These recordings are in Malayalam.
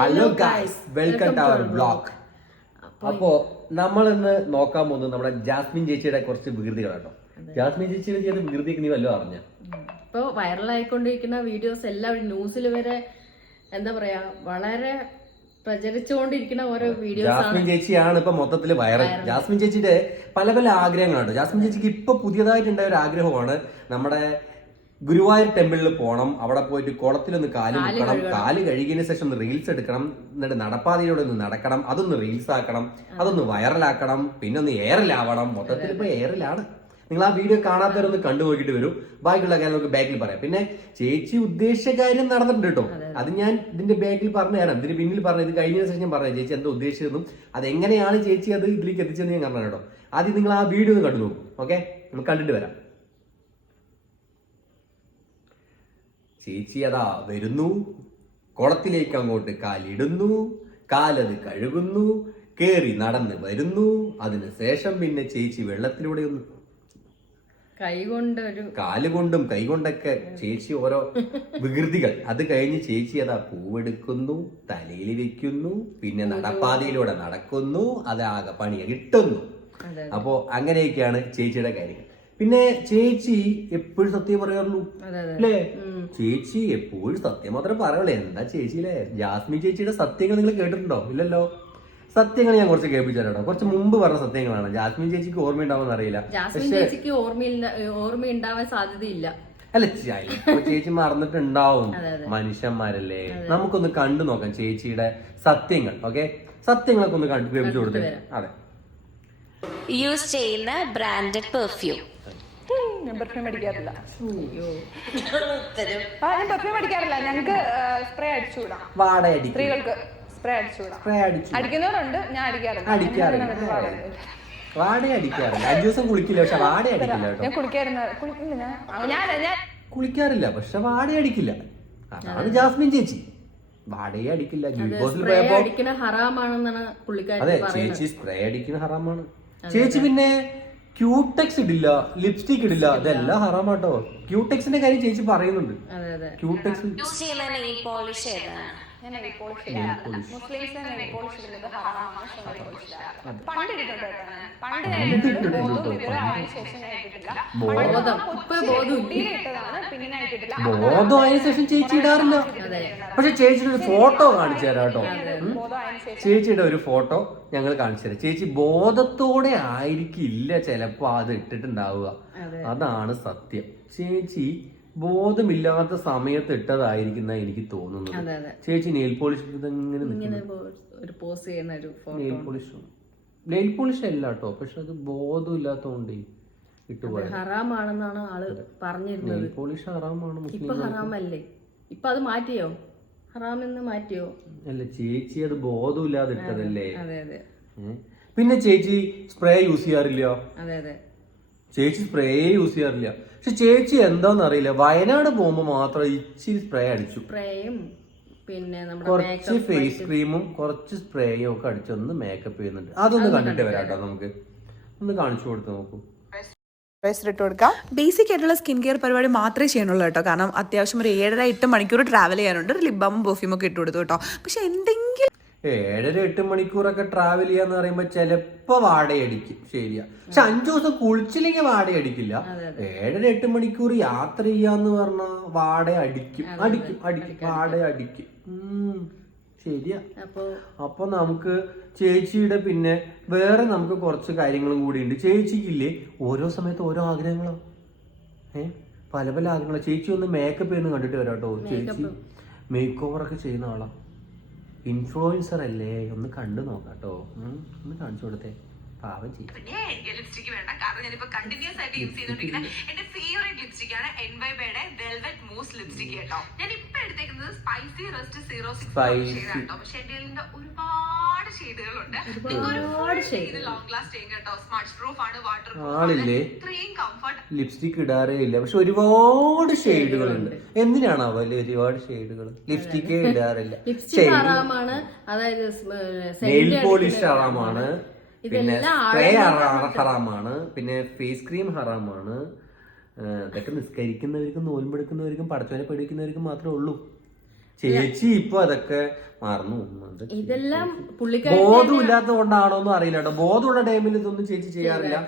Hello guys, welcome to our vlog. അപ്പോ നമ്മൾ ഇന്ന് നോക്കാൻ പോകുന്നത് നമ്മുടെ ജാസ്മിൻ ചേച്ചിയുടെ കുറച്ച് വികൃതികളാട്ടോ. ജാസ്മിൻ ചേച്ചിയുടെ ചെയ്ത വികൃതിയൊക്കെ നീ വല്ലതും അറിഞ്ഞ? ഇപ്പൊ വൈറലായിക്കൊണ്ടിരിക്കുന്ന വീഡിയോസ് എല്ലാവരും ന്യൂസിൽ വരെ എന്താ പറയാ വളരെ പ്രചരിച്ചുകൊണ്ടിരിക്കുന്ന ഓരോ വീഡിയോസ്. ജാസ്മിൻ ചേച്ചിയാണ് ഇപ്പൊ മൊത്തത്തിൽ വൈറൽ. ജാസ്മിൻ ചേച്ചിയുടെ പല പല ആഗ്രഹങ്ങളുണ്ട്. ജാസ്മിൻ ചേച്ചിക്ക് ഇപ്പൊ പുതിയതായിട്ടുണ്ടായ ഒരു ആഗ്രഹമാണ് നമ്മുടെ ഗുരുവായൂർ ടെമ്പിളിൽ പോകണം. അവിടെ പോയിട്ട് കുളത്തിലൊന്ന് കാല് മുക്കണം, കാല് കഴുകിയതിനു ശേഷം ഒന്ന് റീൽസ് എടുക്കണം, എന്നിട്ട് നടപ്പാതയിലൂടെ ഒന്ന് നടക്കണം, അതൊന്ന് റീൽസ് ആക്കണം, അതൊന്ന് വൈറലാക്കണം, പിന്നെ ഒന്ന് എയറിലാവണം. മൊത്തത്തിൽ ഇപ്പൊ എയറിലാണ്. നിങ്ങൾ ആ വീഡിയോ കാണാത്തവരൊന്ന് കണ്ടു നോക്കിയിട്ട് വരും. ബാക്കിയുള്ള കാര്യം നമുക്ക് ബാക്കിൽ പറയാം. പിന്നെ ചേച്ചി ഉദ്ദേശിച്ച കാര്യം നടന്നിട്ടുണ്ട് കേട്ടോ. അത് ഞാൻ ഇതിന്റെ ബാക്കിൽ പറഞ്ഞു തരാം, ഇതിന് പിന്നിൽ പറഞ്ഞു. ഇത് കഴിഞ്ഞ ശേഷം ഞാൻ പറഞ്ഞു ചേച്ചി എന്താ ഉദ്ദേശിച്ചതെന്നും അതെങ്ങനെയാണ് ചേച്ചി അത് ഇതിലേക്ക് എത്തിച്ചതെന്ന് ഞാൻ പറഞ്ഞു കേട്ടോ. ആദ്യം നിങ്ങൾ ആ വീഡിയോ ഒന്ന് കണ്ടു നോക്കും. ഓക്കെ, നമുക്ക് കണ്ടിട്ട് വരാം. ചേച്ചി അതാ വരുന്നു, കുളത്തിലേക്ക് അങ്ങോട്ട് കാലിടുന്നു, കാലത് കഴുകുന്നു, കേറി നടന്ന് വരുന്നു. അതിനുശേഷം പിന്നെ ചേച്ചി വെള്ളത്തിലൂടെ ഒന്ന് കാലുകൊണ്ടും കൈകൊണ്ടൊക്കെ ചേച്ചി ഓരോ വികൃതികൾ. അത് കഴിഞ്ഞ് ചേച്ചി അതാ പൂവെടുക്കുന്നു, തലയിൽ വെക്കുന്നു, പിന്നെ നടപ്പാതയിലൂടെ നടക്കുന്നു, അതാകെ പണിയെ കിട്ടുന്നു. അപ്പോ അങ്ങനെയൊക്കെയാണ് ചേച്ചിയുടെ കാര്യങ്ങൾ. പിന്നെ ചേച്ചി എപ്പോഴും സത്യം പറയാറുള്ളൂ അല്ലേ? ചേച്ചി എപ്പോഴും സത്യം മാത്രമേ പറയുള്ളൂ. എന്താ ചേച്ചിയില്ലേ? ജാസ്മിൻ ചേച്ചിയുടെ സത്യങ്ങൾ നിങ്ങൾ കേട്ടിട്ടുണ്ടോ? ഇല്ലല്ലോ. സത്യങ്ങൾ ഞാൻ കുറച്ച് കേൾപ്പിച്ചാലോ. കുറച്ച് മുമ്പ് പറഞ്ഞ സത്യങ്ങളാണ്. ജാസ്മിൻ ചേച്ചിക്ക് ഓർമ്മയുണ്ടാവുമെന്ന് അറിയില്ല. ഓർമ്മയുണ്ടാവാൻ സാധ്യതയില്ല. അല്ല, ചേച്ചി മറന്നിട്ടുണ്ടാവും. മനുഷ്യന്മാരല്ലേ. നമുക്കൊന്ന് കണ്ടു നോക്കാം ചേച്ചിയുടെ സത്യങ്ങൾ. ഓക്കെ, സത്യങ്ങളൊക്കെ ഒന്ന് കണ്ടു കേൾപ്പിച്ചു കൊടുത്തേ. അതെ, യൂസ് ചെയ്യുന്ന ബ്രാൻഡഡ് പെർഫ്യൂം. ഞാൻ പെർഫ്യൂം അടിക്കാറില്ല. ഞാൻ പെർഫ്യൂം അടിക്കാറില്ല. ഞങ്ങൾക്ക് സ്പ്രേ അടിച്ചുകൂടാ. സ്ത്രീകൾക്ക് സ്പ്രേ അടിച്ചുകൂടാ. അടിക്കുന്നവരുണ്ട്, ഞാൻ അടിക്കാറില്ല. വാട അടിക്കാറില്ല. 5 ദിവസം കുളിക്കില്ല, പക്ഷെ വാട അടിക്കില്ല. ഞാൻ കുളിക്കാറില്ല, പക്ഷെ വാട അടിക്കില്ല. അതാണ് ജാസ്മിൻ ചേച്ചി. വാടയെ അടിക്കില്ല. ഗ്ലൂക്കോസിൽ പോയപ്പോ അതെ, ചേച്ചി സ്പ്രേ അടിക്കുന്ന ഹറാമാണ്. ചേച്ചി പിന്നെ ക്യൂടെക്സ് ഇടില്ല, ലിപ്സ്റ്റിക് ഇടില്ല. ഇതെല്ലാം ഹറാമാട്ടോ. ക്യൂടെക്സിന്റെ കാര്യം ചേച്ചി പറയുന്നുണ്ട്. ക്യൂടെക്സ് യൂസ് ചെയ്യുന്ന നെയിൽ പോളിഷ് ഏതാണ്? ബോധമായ ശേഷം ചേച്ചി ഇടാറില്ല. പക്ഷെ ചേച്ചിയുടെ ഒരു ഫോട്ടോ കാണിച്ചു തരാം കേട്ടോ. ചേച്ചിയുടെ ഒരു ഫോട്ടോ ഞങ്ങൾ കാണിച്ചു തരാം. ചേച്ചി ബോധത്തോടെ ആയിരിക്കില്ല ചിലപ്പോ അത് ഇട്ടിട്ടുണ്ടാവുക. അതാണ് സത്യം. ചേച്ചി ബോധമില്ലാത്ത സമയത്ത് ഇട്ടതായിരിക്കുന്ന എനിക്ക് തോന്നുന്നത്. ചേച്ചി നെയിൽ പോളിഷ് നെയിൽ പോളിഷ് അല്ല കേട്ടോ, പക്ഷെ അത് ബോധമില്ലാത്തോണ്ട് ഇട്ടുപോയി. ഹറാമാണെന്നാണ് ആള് പറഞ്ഞിരുന്നത്. നെയിൽ പോളിഷ് ഹറാമാണ്. ഇപ്പൊ ഹറാമല്ലേ? ഇപ്പൊ അത് മാറ്റിയോ? ഹറാമെന്ന് മാറ്റിയോ? അല്ല, ചേച്ചി അത് ബോധമില്ലാതെ ഇട്ടതല്ലേ. അതെ അതെ. പിന്നെ ചേച്ചി സ്പ്രേ യൂസ് ചെയ്യാറില്ല. അതെ അതെ, ചേച്ചി സ്പ്രേ യൂസ് ചെയ്യാറില്ല. പക്ഷെ ചേച്ചി എന്താന്ന് അറിയില്ല, വയനാട് പോകുമ്പോ മാത്രം ഇച്ചിരി സ്പ്രേ അടിച്ചു. സ്പ്രേയും പിന്നെ കുറച്ച് ഫേസ് ക്രീമും കുറച്ച് സ്പ്രേയും ഒക്കെ അടിച്ചൊന്ന് മേക്കപ്പ് ചെയ്യുന്നുണ്ട്. അതൊന്ന് കണ്ടിട്ട് വരാട്ടോ. നമുക്ക് ഒന്ന് കാണിച്ചു കൊടുത്ത് നോക്കൂ. ബേസിക് ആയിട്ടുള്ള സ്കിൻ കെയർ പരിപാടി മാത്രമേ ചെയ്യണുള്ളൂ കേട്ടോ. കാരണം അത്യാവശ്യം ഒരു 7-8 മണിക്കൂർ ട്രാവൽ ചെയ്യാനുണ്ട്. ലിപ് ബാമും പെർഫ്യൂം ഒക്കെ ഇട്ട് കൊടുത്തു കേട്ടോ. പക്ഷെ എന്തെങ്കിലും 7-8 മണിക്കൂറൊക്കെ ട്രാവൽ ചെയ്യാന്ന് പറയുമ്പോ ചിലപ്പോ വാടയടിക്കും. ശരിയാ. പക്ഷെ 5 ദിവസം കുളിച്ചില്ലെങ്കിൽ വാടയടിക്കില്ല. 7-8 മണിക്കൂർ യാത്ര ചെയ്യാന്ന് പറഞ്ഞാ വാടയടിക്കും. വാടയടിക്കും. ശരിയാ. അപ്പൊ നമുക്ക് ചേച്ചിയുടെ പിന്നെ വേറെ നമുക്ക് കുറച്ച് കാര്യങ്ങളും കൂടി ഉണ്ട്. ചേച്ചിക്കില്ലേ ഓരോ സമയത്ത് ഓരോ ആഗ്രഹങ്ങളോ. പല പല ആഗ്രഹങ്ങളോ. ചേച്ചി ഒന്ന് മേക്കപ്പ് ചെയ്യുന്ന കണ്ടിട്ട് വരാട്ടോ. ചേച്ചി മേക്ക് ഓവർ ഒക്കെ ചെയ്യുന്ന ആളാ. ഇൻഫ്ലുവൻസർ അല്ലേ? ഒന്ന് കണ്ടു നോക്കാട്ടോ. ഒന്ന് കാണിച്ചു കൊടുത്തേ. പാവം ചേച്ചി. ലിപ്സ്റ്റിക് വേണ്ട, കാരണം ഞാനിപ്പോ കണ്ടിന്യൂസ് ആയിട്ട് യൂസ് ചെയ്തോണ്ടിരിക്കുന്ന എന്റെ ഫേവറേറ്റ് ലിപ്സ്റ്റിക് ആണ് എൻവൈബയുടെ വെൽവെറ്റ് മൂസ് ലിപ്സ്റ്റിക് കേട്ടോ. ഞാൻ ഇപ്പൊ എടുത്തേക്കുന്നത് സ്പൈസി റെസ്റ്റ് 06 കേട്ടോ. പക്ഷെ എന്റെ ഒരുപാട് ഷെയ്ഡുകളുണ്ട്. ലോങ് ലാസ്റ്റിംഗ് കേട്ടോ. സ്മച്ച് പ്രൂഫ് ആണ്, വാട്ടർ ആളില്ലേ ഇത്രയും കംഫർട്ട്. ലിപ്സ്റ്റിക് ഇടാറേ ഇല്ല, പക്ഷെ ഒരുപാട് ഷെയ്ഡുകളുണ്ട്. എന്തിനാണ് അവല് ഒരുപാട് ഷെയ്ഡുകൾ? ലിപ്സ്റ്റിക്കേ ഇടാറില്ല. നെയിൽ പോളിഷ് ഹറാമാണ്. പിന്നെ സ്പ്രേ ഹറാമാണ്. പിന്നെ ഫേസ് ക്രീം ഹറാമാണ്. ഇതൊക്കെ നിസ്കരിക്കുന്നവർക്കും നോൽമ്പെടുക്കുന്നവർക്കും പടച്ചോനെ പേടിക്കുന്നവർക്കും മാത്രമേ ഉള്ളൂ. ചേച്ചി ഇപ്പൊ അതൊക്കെ മറന്നു പോകുന്നുണ്ട്. ഇതെല്ലാം പുള്ളിക്കാരി ബോധമില്ലാത്തത് കൊണ്ടാണോന്നും അറിയില്ല കേട്ടോ. ബോധമുള്ള ടൈമിൽ ഇതൊന്നും ചേച്ചി ചെയ്യാറില്ല.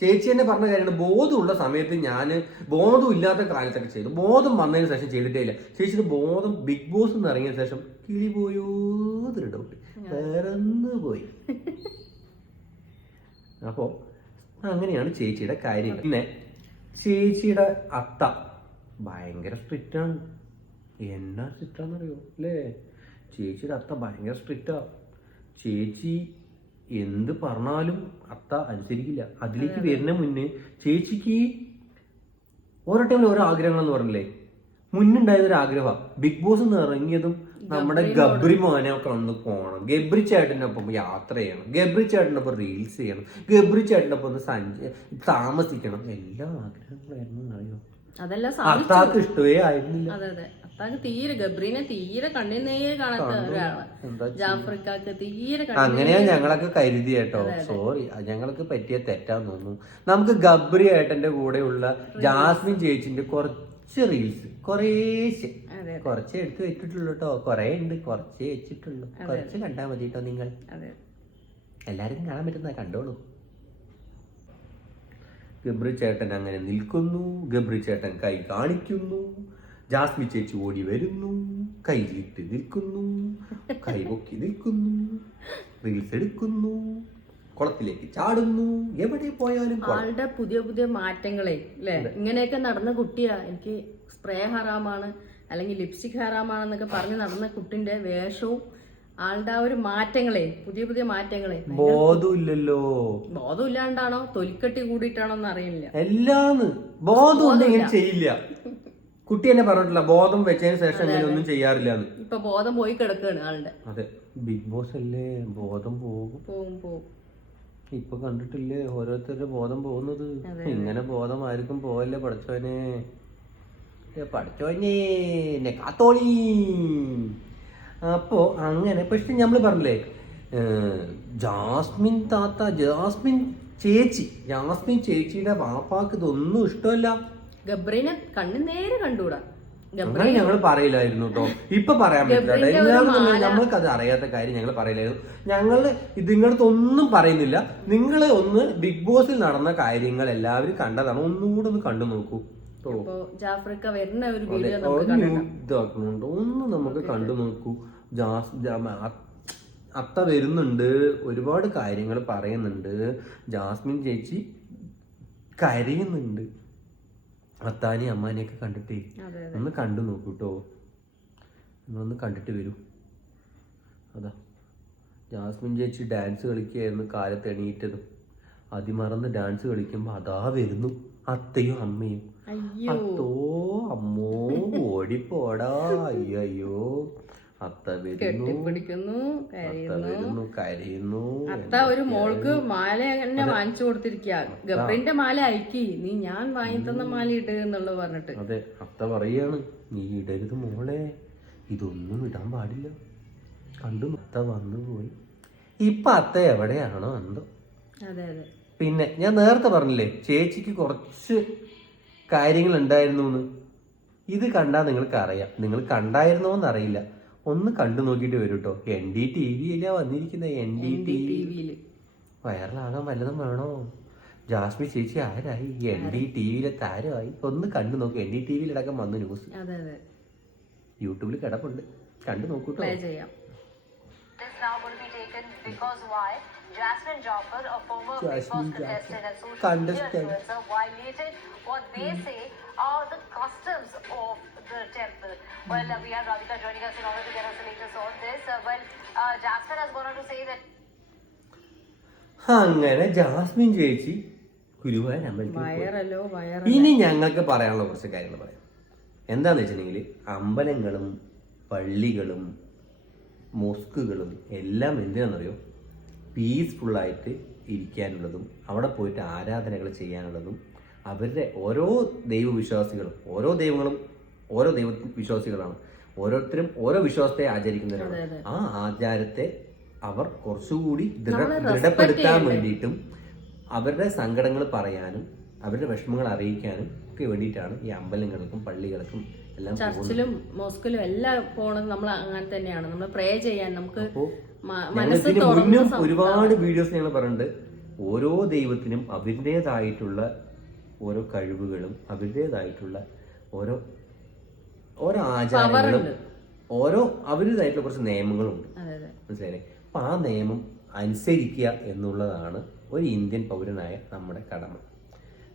ചേച്ചി തന്നെ പറഞ്ഞ കാര്യമാണ്, ബോധമുള്ള സമയത്ത് ഞാൻ ബോധം ഇല്ലാത്ത കാലത്തൊക്കെ ചെയ്തു, ബോധം വന്നതിന് ശേഷം ചെയ്തിട്ടേ ഇല്ല. ചേച്ചിയുടെ ബോധം ബിഗ് ബോസ് എന്ന് ഇറങ്ങിയ ശേഷം കിളി പോയോ എന്നൊരു ഡൗട്ട്, വേറെന്ന് പോയി. അപ്പോ അങ്ങനെയാണ് ചേച്ചിയുടെ കാര്യം. പിന്നെ ചേച്ചിയുടെ അത്ത ഭയങ്കര സ്ട്രിക്റ്റ് ആണ്. എന്നാ സ്ട്രിക്റ്റാന്നറിയോ അല്ലേ? ചേച്ചിയുടെ അത്ത ഭയങ്കര സ്ട്രിക്റ്റാ. ചേച്ചി എന്ത് പറഞ്ഞാലും അത്ത അനുസരിക്കില്ല. അതിലേക്ക് വരുന്ന മുന്നേ ചേച്ചിക്ക് ഓരോ ടൈമിൽ ഓരോ ആഗ്രഹങ്ങളെന്ന് പറഞ്ഞില്ലേ, മുന്നുണ്ടായതൊരു ആഗ്രഹമാണ് ബിഗ് ബോസ് എന്ന് ഇറങ്ങിയതും നമ്മുടെ ഗബ്രി മോനെ കണ്ടു പോകണം, ഗബ്രി ചേട്ടനൊപ്പം യാത്ര ചെയ്യണം, ഗബ്രി ചേട്ടനൊപ്പം റീൽസ് ചെയ്യണം, ഗബ്രി ചേട്ടനൊപ്പം ഒന്ന് താമസിക്കണം. എല്ലാ ആഗ്രഹങ്ങളായിരുന്നു അറിയോ. അതെല്ലാം അത്താക്ക് ഇഷ്ടമേ ആയിരുന്നില്ല. അതെ അതെ, അത്താക്ക് തീരെ ഗബ്രീനെ തീരെ കണ്ണിനേ കാണാത്ത ഒരാളാണ്. ജാഫ്രിക്കാക്ക് തീരെ അങ്ങനെയാ ഞങ്ങളൊക്കെ കരുതി കേട്ടോ. സോറി, ഞങ്ങൾക്ക് പറ്റിയ തെറ്റാന്ന് തോന്നുന്നു. നമുക്ക് ഗബ്രി ഏട്ടന്റെ കൂടെയുള്ള ജാസ്മിൻ ചേച്ചിന്റെ കുറച്ച് റീൽസ് കുറച്ചേ എടുത്ത് വെച്ചിട്ടുള്ളൂ കേട്ടോ. കൊറേ ഉണ്ട്, കുറച്ചേ വെച്ചിട്ടുള്ളൂ. കുറച്ച് കണ്ടാ മതി കേട്ടോ. നിങ്ങൾ എല്ലാരും കാണാൻ പറ്റുന്ന കണ്ടോളൂ. ഗബ്രി ചേട്ടൻ അങ്ങനെ നിൽക്കുന്നു, ഗബ്രി ചേട്ടൻ കൈ കാണിക്കുന്നു, ജാസ്മി ചേച്ചി ഓടി വരുന്നു, കൈയിലിട്ട് നിൽക്കുന്നു, കൈ പൊക്കി നിൽക്കുന്നു, റീൽസ് എടുക്കുന്നു, കുളത്തിലേക്ക് ചാടുന്നു. എവിടെ പോയാലും ആളുടെ പുതിയ പുതിയ മാറ്റങ്ങളെ അല്ലെ. ഇങ്ങനെയൊക്കെ നടന്ന കുട്ടിയാ. എനിക്ക് സ്പ്രേ ഹറാമാണ് അല്ലെങ്കിൽ ലിപ്സ്റ്റിക് ഹറാമാണെന്നൊക്കെ പറഞ്ഞ് നടന്ന കുട്ടിന്റെ വേഷവും ആളുടെ ആ ഒരു മാറ്റങ്ങളെ, പുതിയ പുതിയ മാറ്റങ്ങളെ, ബോധമില്ലല്ലോ. ബോധമില്ലാണ്ടാണോ തൊലിക്കട്ടി കൂടിയിട്ടാണോ എന്ന് അറിയില്ല. എല്ലാന്ന് ബോധം ഒന്നും ഇങ്ങനെ ചെയ്യില്ല. കുട്ടി എന്നെ പറഞ്ഞിട്ടില്ല, ബോധം വെച്ചതിന് ശേഷം ഇങ്ങനെ ഒന്നും ചെയ്യാറില്ല. ഇപ്പൊ ബോധം പോയി കിടക്കുകയാണ് ആളുടെ. അതെ, ബിഗ് ബോസ് അല്ലേ, ബോധം പോകും. ഇപ്പൊ കണ്ടിട്ടില്ലേ ഓരോരുത്തരുടെ ബോധം പോകുന്നത്. ഇങ്ങനെ ബോധം ആർക്കും പോവല്ലേ പഠിച്ചോനെ, പഠിച്ചോനെ കാത്തോളി. അപ്പോ അങ്ങനെ. പക്ഷെ നമ്മള് പറഞ്ഞില്ലേ, ജാസ്മിൻ ചേച്ചിയുടെ വാപ്പാക്ക് ഇതൊന്നും ഇഷ്ടമല്ല. ഗബ്രീനെ കണ്ണു നേരെ കണ്ടുകൂടാ. അങ്ങനെ ഞങ്ങൾ പറയില്ലായിരുന്നു കേട്ടോ. ഇപ്പൊ പറയാൻ പറ്റില്ല, നമ്മൾക്ക് അത് അറിയാത്ത കാര്യം ഞങ്ങൾ പറയില്ലായിരുന്നു. ഞങ്ങള് നിങ്ങളടുത്തൊന്നും പറയുന്നില്ല. നിങ്ങൾ ഒന്ന് ബിഗ് ബോസിൽ നടന്ന കാര്യങ്ങൾ എല്ലാവരും കണ്ടതാണ്, ഒന്നുകൂടെ ഒന്ന് കണ്ടു നോക്കൂ. ഇതാക്കുന്നുണ്ട്, ഒന്ന് നമുക്ക് കണ്ടു നോക്കൂ. അത്ത വരുന്നുണ്ട്, ഒരുപാട് കാര്യങ്ങൾ പറയുന്നുണ്ട്. ജാസ്മിൻ ചേച്ചി കരയുന്നുണ്ട്. അത്താനി അമ്മാനെയൊക്കെ കണ്ടിട്ടേ ഒന്ന് കണ്ടു നോക്കൂട്ടോ. നിങ്ങളൊന്ന് കണ്ടിട്ട് വരൂ. അതാ ജാസ്മിൻ ചേച്ചി ഡാൻസ് കളിക്കുകയായിരുന്നു കാലത്ത് എണീറ്റതും. അതിമറന്ന് ഡാൻസ് കളിക്കുമ്പോ അതാ വരുന്നു അത്തയും അമ്മയും. അത്തോ അമ്മോ ഓടിപ്പോടാ, അയ്യോ അത്ത വരുന്നു, കരയുന്നു. അത്ത ഒരു മോൾക്ക് മാല തന്നെ വാങ്ങിച്ചു കൊടുത്തിരിക്കുക. ഗബ്രിന്റെ മാല അയക്കി, നീ ഞാൻ വാങ്ങി തന്ന മാല ഇട് എന്നുള്ളത് പറഞ്ഞിട്ട്. അതെ, അത്ത പറയാണ്, നീ ഇടരുത് മോളെ, ഇതൊന്നും ഇടാൻ പാടില്ല. കണ്ടു അത്ത വന്നു പോയി. ഇപ്പൊ അത്ത എവിടെയാണോ എന്തോ. അതെ അതെ. പിന്നെ ഞാൻ നേരത്തെ പറഞ്ഞില്ലേ ചേച്ചിക്ക് കുറച്ച് കാര്യങ്ങൾ ഉണ്ടായിരുന്നു എന്ന്. ഇത് കണ്ടാ നിങ്ങൾക്ക് അറിയാം. നിങ്ങൾ കണ്ടായിരുന്നോന്ന് അറിയില്ല, ഒന്ന് കണ്ടു നോക്കിയിട്ട് വരും കേട്ടോ. NDTV വന്നിരിക്കുന്ന NDTV വൈറലാകാൻ വല്ലതും വേണോ? ജാസ്മി ചേച്ചി ആരായി? NDTV താരമായി. ഒന്ന് കണ്ടു നോക്കൂ. NDTV അടക്കം വന്നു ന്യൂസ്. യൂട്യൂബിൽ കിടപ്പുണ്ട്, കണ്ടു നോക്കൂട്ടോ. Jasmine Jaffer, a former Big Boss contestant and social media influencer, violated what they say are the customs of the temple. Well, we have Radhika joining us in order to get us the latest on this. Jasmine has gone on to say that. അങ്ങനെ ജാസ്മിൻ ചേച്ചി ഗുരുവായൂർ അമ്പലത്തിൽ. ഇനി ഞങ്ങൾക്ക് പറയാനുള്ള കുറച്ച് കാര്യങ്ങൾ പറയാം. എന്താന്ന് വെച്ചിട്ടുണ്ടെങ്കിൽ അമ്പലങ്ങളും പള്ളികളും മോസ്കുകളും എല്ലാം എന്തിനാണെന്നറിയോ? പീസ്ഫുള്ളായിട്ട് ഇരിക്കാനുള്ളതും അവിടെ പോയിട്ട് ആരാധനകൾ ചെയ്യാനുള്ളതും അവരുടെ ഓരോ ദൈവവിശ്വാസികളും, ഓരോ ദൈവങ്ങളും ഓരോ ദൈവ വിശ്വാസികളാണ്. ഓരോരുത്തരും ഓരോ വിശ്വാസത്തെ ആചരിക്കുന്നവരാണ്. ആ ആചാരത്തെ അവർ കുറച്ചുകൂടി ദൃഢപ്പെടുത്താൻ വേണ്ടിയിട്ടും അവരുടെ സങ്കടങ്ങൾ പറയാനും അവരുടെ വിഷമങ്ങൾ അറിയിക്കാനും ഇതിനൊക്കെ വേണ്ടിയിട്ടാണ് ഈ അമ്പലങ്ങൾക്കും പള്ളികൾക്കും എല്ലാം ചർച്ചിലും മോസ്കിലും എല്ലാം പോണത് നമ്മൾ അങ്ങനെ തന്നെയാണ്. നമ്മൾ പ്രേ ചെയ്യാൻ നമുക്ക് മനസ്സ് ഇതിന് തുറന്ന് മുന്നും ഒരുപാട് വീഡിയോസ് ഞങ്ങൾ പറഞ്ഞിട്ടുണ്ട്. ഓരോ ദൈവത്തിനും അവരുടേതായിട്ടുള്ള ഓരോ കഴിവുകളും അവരുടേതായിട്ടുള്ള ഓരോ ആചാരങ്ങളും ഓരോ അവരുടേതായിട്ടുള്ള കുറച്ച് നിയമങ്ങളുണ്ട്, മനസ്സിലായില്ലേ? അപ്പൊ ആ നിയമം അനുസരിക്കുക എന്നുള്ളതാണ് ഒരു ഇന്ത്യൻ പൗരനായ നമ്മുടെ കടമ.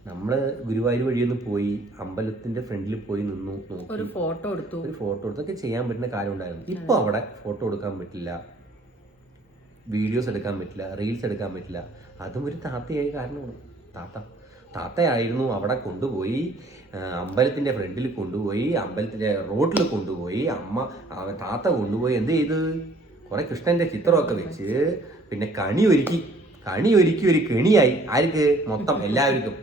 നമ്മള് ഗുരുവായൂർ വഴിയൊന്ന് പോയി അമ്പലത്തിന്റെ ഫ്രണ്ടിൽ പോയി നിന്നു, ഒരു ഫോട്ടോ എടുത്തു, ഒക്കെ ചെയ്യാൻ പറ്റുന്ന കാര്യം ഉണ്ടായിരുന്നു. ഇപ്പൊ അവിടെ ഫോട്ടോ എടുക്കാൻ പറ്റില്ല, വീഡിയോസ് എടുക്കാൻ പറ്റില്ല, റീൽസ് എടുക്കാൻ പറ്റില്ല. അതും ഒരു താത്തയായ കാരണമാണ്. താത്തയായിരുന്നു അവിടെ കൊണ്ടുപോയി അമ്പലത്തിന്റെ ഫ്രണ്ടിൽ കൊണ്ടുപോയി, അമ്പലത്തിന്റെ റോഡിൽ കൊണ്ടുപോയി താത്ത കൊണ്ടുപോയി എന്ത് ചെയ്ത് കുറെ കൃഷ്ണന്റെ ചിത്രമൊക്കെ വെച്ച് പിന്നെ കണി ഒരുക്കി ഒരു കെണിയായി. ആർക്ക്? മൊത്തം എല്ലാവർക്കും.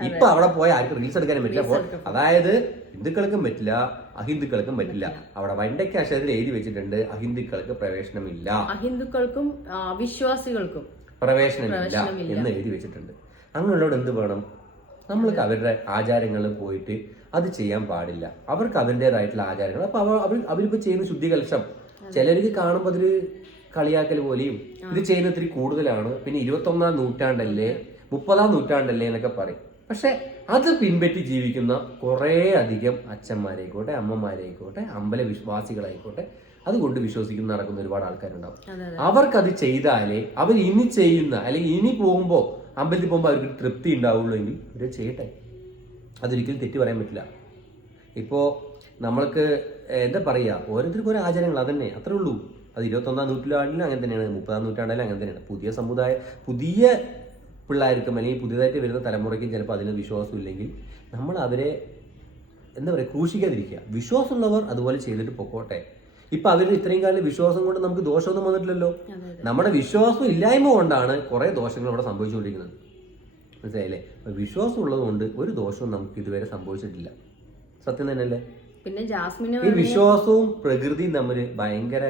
ഇപ്പൊ അവിടെ പോയ ആർക്കും റീൽസ് എടുക്കാനും പറ്റില്ല. അപ്പോൾ അതായത് ഹിന്ദുക്കൾക്കും പറ്റില്ല, അഹിന്ദുക്കൾക്കും പറ്റില്ല. അവിടെ വണ്ടയ്ക്ക് അക്ഷരത്തിൽ എഴുതി വെച്ചിട്ടുണ്ട് അഹിന്ദുക്കൾക്ക് പ്രവേശനമില്ല, അഹിന്ദുക്കൾക്കും അവിശ്വാസികൾക്കും പ്രവേശനമില്ല എന്ന് എഴുതി വെച്ചിട്ടുണ്ട്. അങ്ങനെയുള്ളവർ എന്ത് വേണം? നമ്മൾക്ക് അവരുടെ ആചാരങ്ങൾ പോയിട്ട് അത് ചെയ്യാൻ പാടില്ല. അവർക്ക് അവരുടേതായിട്ടുള്ള ആചാരങ്ങൾ. അപ്പൊ അവരിപ്പോ ചെയ്യുന്ന ശുദ്ധികലശം ചിലർക്ക് കാണുമ്പോൾ അതൊരു കളിയാക്കൽ പോലെയും ഇത് ചെയ്യുന്ന ഇത്തിരി കൂടുതലാണ്. പിന്നെ 21-ാം നൂറ്റാണ്ടല്ലേ 30-ാം നൂറ്റാണ്ടല്ലേ എന്നൊക്കെ പറയും. പക്ഷെ അത് പിൻപറ്റി ജീവിക്കുന്ന കുറേ അധികം അച്ഛന്മാരായിക്കോട്ടെ, അമ്മമാരായിക്കോട്ടെ, അമ്പല വിശ്വാസികളായിക്കോട്ടെ, അതുകൊണ്ട് വിശ്വസിക്കുന്ന നടക്കുന്ന ഒരുപാട് ആൾക്കാരുണ്ടാവും. അവർക്കത് ചെയ്താലേ അവർ ഇനി ചെയ്യുന്ന അല്ലെങ്കിൽ ഇനി പോകുമ്പോൾ അമ്പലത്തിൽ പോകുമ്പോൾ അവർക്ക് തൃപ്തി ഉണ്ടാവുള്ളൂ എങ്കിൽ അവർ ചെയ്യട്ടെ. അതൊരിക്കലും തെറ്റ് പറയാൻ പറ്റില്ല. ഇപ്പോൾ നമ്മൾക്ക് എന്താ പറയുക, ഓരോരുത്തർക്കും ഓരോ ആചാരങ്ങൾ അതന്നെ, അത്രേ ഉള്ളൂ. അത് 21-ാം നൂറ്റാണ്ടിലും അങ്ങനെ തന്നെയാണ്, 30-ാം നൂറ്റാണ്ടിലും അങ്ങനെ തന്നെയാണ്. പുതിയ പിള്ളേർക്കും അല്ലെങ്കിൽ പുതിയതായിട്ട് വരുന്ന തലമുറയ്ക്കും ചിലപ്പോൾ അതിന് വിശ്വാസം ഇല്ലെങ്കിൽ നമ്മൾ അവരെ എന്താ പറയുക ക്രൂശിക്കാതിരിക്കുക. വിശ്വാസമുള്ളവർ അതുപോലെ ചെയ്തിട്ട് പൊക്കോട്ടെ. ഇപ്പൊ അവര് ഇത്രയും കാലം വിശ്വാസം കൊണ്ട് നമുക്ക് ദോഷമൊന്നും വന്നിട്ടില്ലല്ലോ. നമ്മുടെ വിശ്വാസം ഇല്ലായ്മ കൊണ്ടാണ് കുറെ ദോഷങ്ങൾ അവിടെ സംഭവിച്ചുകൊണ്ടിരിക്കുന്നത്, മനസ്സിലായില്ലേ? വിശ്വാസം ഉള്ളത് കൊണ്ട് ഒരു ദോഷവും നമുക്ക് ഇതുവരെ സംഭവിച്ചിട്ടില്ല. സത്യം തന്നെയല്ലേ? പിന്നെ ജാസ്മിൻ ഈ വിശ്വാസവും പ്രകൃതിയും തമ്മിൽ ഭയങ്കര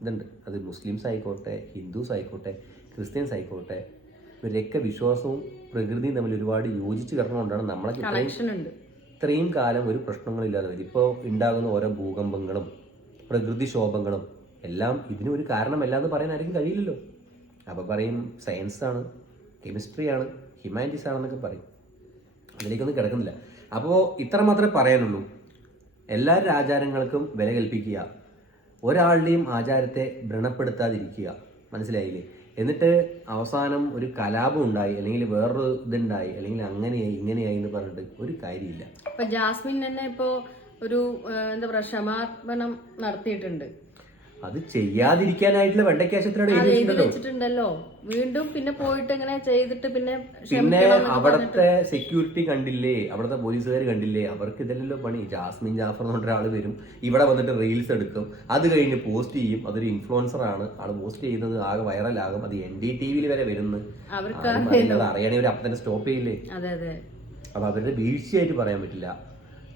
ഇതുണ്ട്. അത് മുസ്ലിംസ് ആയിക്കോട്ടെ, ഹിന്ദുസ് ആയിക്കോട്ടെ, ക്രിസ്ത്യൻസ് ആയിക്കോട്ടെ, ഇവരൊക്കെ വിശ്വാസവും പ്രകൃതിയും തമ്മിൽ ഒരുപാട് യോജിച്ച് കിടന്നുകൊണ്ടാണ് നമ്മളെ ഇത്രയും കാലം ഒരു പ്രശ്നങ്ങളില്ലാതെ വരും. ഇപ്പോൾ ഉണ്ടാകുന്ന ഓരോ ഭൂകമ്പങ്ങളും പ്രകൃതിക്ഷോഭങ്ങളും എല്ലാം ഇതിനൊരു കാരണമല്ല എന്ന് പറയാൻ ആർക്കും കഴിയില്ലല്ലോ. അപ്പോൾ പറയും സയൻസാണ്, കെമിസ്ട്രിയാണ്, ഹ്യൂമാനിറ്റീസ് ആണെന്നൊക്കെ പറയും. അതിലേക്കൊന്നും കിടക്കുന്നില്ല. അപ്പോൾ ഇത്ര മാത്രമേ പറയാനുള്ളൂ. എല്ലാവരുടെ ആചാരങ്ങൾക്കും വില കൽപ്പിക്കുക, ഒരാളുടെയും ആചാരത്തെ വ്രണപ്പെടുത്താതിരിക്കുക, മനസ്സിലായില്ലേ? എന്നിട്ട് അവസാനം ഒരു കലാപം ഉണ്ടായി അല്ലെങ്കിൽ വേറൊരു ഇതുണ്ടായി അല്ലെങ്കിൽ അങ്ങനെയായി ഇങ്ങനെയായി എന്ന് പറഞ്ഞിട്ട് ഒരു കാര്യമില്ല. ഇപ്പൊ ജാസ്മിൻ തന്നെ ഇപ്പോ ഒരു എന്താ പറയാ ക്ഷമാപണം നടത്തിയിട്ടുണ്ട്. അത് ചെയ്യാതിരിക്കാനായിട്ടുള്ള വെണ്ടക്കാശത്തിലാണ് എഴുതി വെച്ചിട്ടുണ്ടല്ലോ. വീണ്ടും പിന്നെ പോയിട്ട് ഇങ്ങനെ ചെയ്തിട്ട് പിന്നെ അവിടുത്തെ സെക്യൂരിറ്റി കണ്ടില്ലേ, അവിടുത്തെ പോലീസുകാർ കണ്ടില്ലേ, അവർക്ക് ഇതല്ലല്ലോ പണി. ജാസ്മിൻ ജാഫർ എന്ന് പറഞ്ഞ ഒരാൾ വരും, ഇവിടെ വന്നിട്ട് റീൽസ് എടുക്കും, അത് കഴിഞ്ഞ് പോസ്റ്റ് ചെയ്യും. അതൊരു ഇൻഫ്ലുവൻസർ ആണ്, ആള് പോസ്റ്റ് ചെയ്യുന്നത് ആകെ വൈറലാകും, അത് NDTV വരെ വരുന്നു. അത് അറിയണേ ഒരു അപ്പം തന്നെ സ്റ്റോപ്പ് ചെയ്യില്ലേ? അപ്പൊ അവരുടെ വീഴ്ചയായിട്ട് പറയാൻ പറ്റില്ല.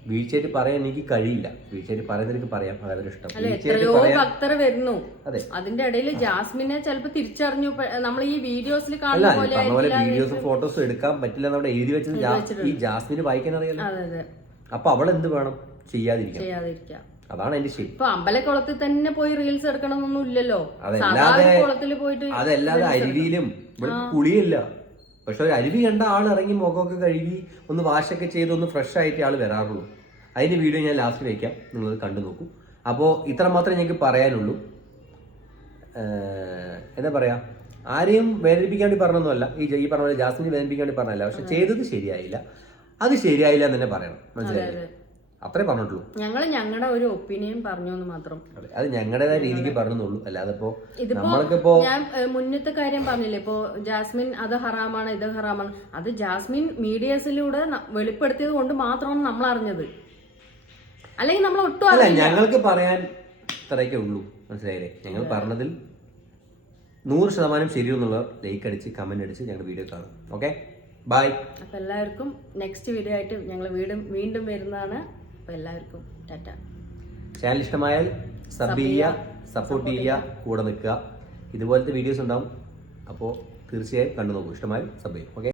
വീഴ്ചയായിട്ട് പറയാൻ എനിക്ക് കഴിയില്ല. വീഴ്ചയായിട്ട് പറയുന്നവർക്ക് പറയാം, അത് അവരുടെ ഇഷ്ടം. എത്രയോ ഭക്തർ വരുന്നു. അതിന്റെ ഇടയിൽ ജാസ്മിനെ ചിലപ്പോ തിരിച്ചറിഞ്ഞു. നമ്മൾ ഈ വീഡിയോസിൽ കാണുന്ന പോലെ വീഡിയോസും ഫോട്ടോസും എടുക്കാൻ പറ്റില്ല എന്നവിടെ എഴുതി വെച്ചത് ഈ ജാസ്മിന് വായിക്കാൻ അറിയാലോ. അപ്പൊ അവൾ എന്ത് വേണം? ചെയ്യാതിരിക്കാം. അതാണ് എന്റെ ശരി. ഇപ്പൊ അമ്പലക്കുളത്തിൽ തന്നെ പോയി റീൽസ് എടുക്കണമെന്നൊന്നും ഇല്ലല്ലോ. അതല്ലാതെ അരുവിയിലും ഇവിടെ കുളിയില്ല. പക്ഷെ ഒരു അരുവി കണ്ട ആൾ ഇറങ്ങി മുഖമൊക്കെ കഴുകി ഒന്ന് വാഷൊക്കെ ചെയ്ത് ഒന്ന് ഫ്രഷ് ആയിട്ട് ആൾ വരാറുള്ളൂ. അതിന്റെ വീഡിയോ ഞാൻ ലാസ്റ്റ് വയ്ക്കാം, നിങ്ങൾ കണ്ടു നോക്കൂ. അപ്പോൾ ഇത്ര മാത്രമേ ഞങ്ങൾക്ക് പറയാനുള്ളൂ. എന്താ പറയാ, ആരെയും വേദനിപ്പിക്കാൻ വേണ്ടി പറഞ്ഞൊന്നുമല്ല. ഈ പറഞ്ഞ പോലെ ജാസ്മിനെ വേദനിപ്പിക്കാൻ വേണ്ടി പറഞ്ഞല്ല. പക്ഷെ ചെയ്തത് ശരിയായില്ല, അത് ശരിയായില്ല എന്ന് തന്നെ പറയണം, മനസ്സിലായില്ലേ? അത്രേ പറഞ്ഞിട്ടുള്ളൂ. ഞങ്ങൾ ഞങ്ങളുടെ ഒരു ഒപ്പീനിയൻ പറഞ്ഞു എന്ന് മാത്രം. അത് ഞങ്ങളുടേതായ രീതിക്ക് പറഞ്ഞുള്ളൂ. അല്ലാതെ നമ്മൾക്കിപ്പോ ഞാൻ മുന്നത്തെ കാര്യം പറഞ്ഞില്ലേ, ഇപ്പോ ജാസ്മിൻ അത് ഹറാമാണ് ഇത് ഹറാമാണ്, അത് ജാസ്മിൻ മീഡിയസിലൂടെ വെളിപ്പെടുത്തിയത് കൊണ്ട് മാത്രമാണ് നമ്മൾ അറിഞ്ഞത്. അല്ലെങ്കിൽ നമ്മൾ ഒട്ടും അല്ല, ഞങ്ങൾക്ക് പറയാൻ ഇത്രയൊക്കെ ഉള്ളൂ, മനസ്സിലായില്ലേ? ഞങ്ങൾ പറഞ്ഞതിൽ 100% ശരിയെന്നുള്ളവർ ലൈക്ക് അടിച്ച് കമന്റ് അടിച്ച് ഞങ്ങൾ വീഡിയോ കാണും. Okay, bye. അപ്പൊ എല്ലാവർക്കും നെക്സ്റ്റ് വീഡിയോ ആയിട്ട് ഞങ്ങൾ വീണ്ടും വരുന്നതാണ്. അപ്പൊ എല്ലാവർക്കും ടാറ്റ. ചാനൽ ഇഷ്ടമായാൽ സബ് ചെയ്യുക, സപ്പോർട്ട് ചെയ്യുക, കൂടെ നിൽക്കുക. ഇതുപോലത്തെ വീഡിയോസ് ഉണ്ടാവും. അപ്പോൾ തീർച്ചയായും കണ്ടു നോക്കൂ. ഇഷ്ടമായാൽ സബ് ചെയ്യും. ഓക്കെ.